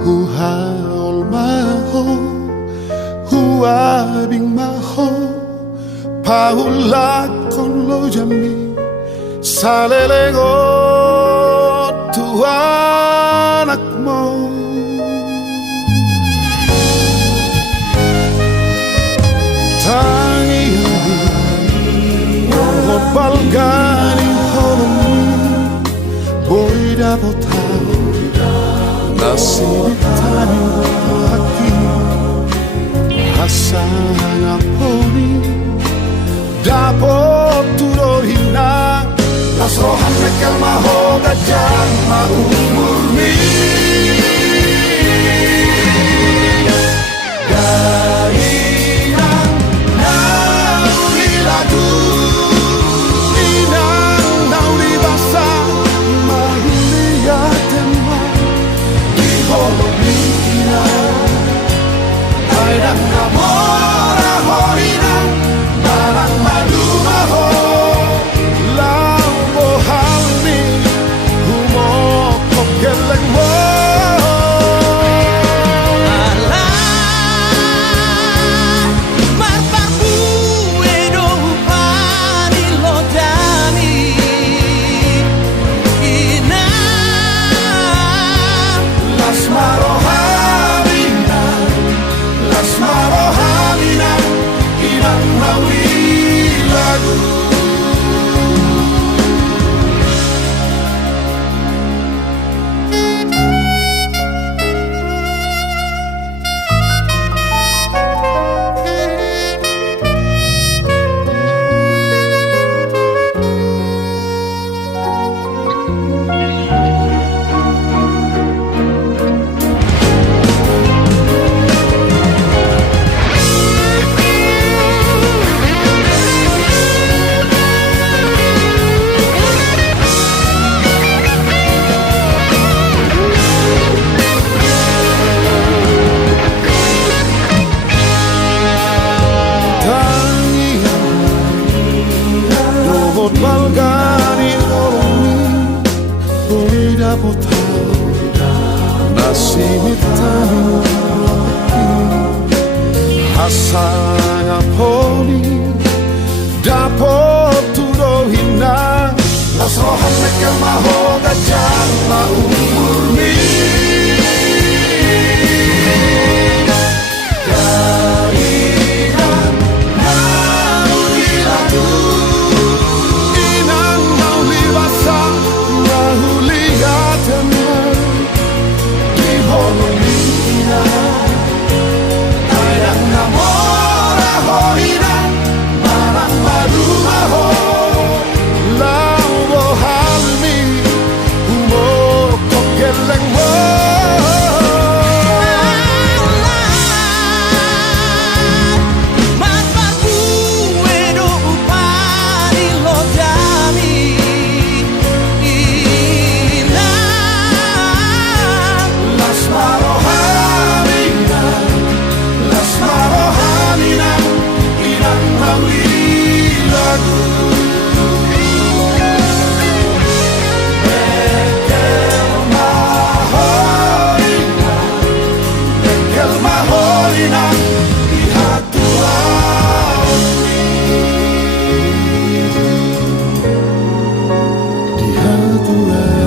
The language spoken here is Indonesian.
huhaol maho huabing maho paulak con lo jami salelego tu anak mo tangi rohot balgani holong boy dapat nasib tani hati hasana poni dapat turohina nasrohan mekel maho gajah maumurni gainang nauli lagu inang nauli basa mahulia tema di holomina airang namora hoinang barang madu maho lambo halmi humo kogeleng mo balgani holongi boy dapat nasib tani hasana poni dapat turohina nasrohan mekel maho gajah maumurni Di hati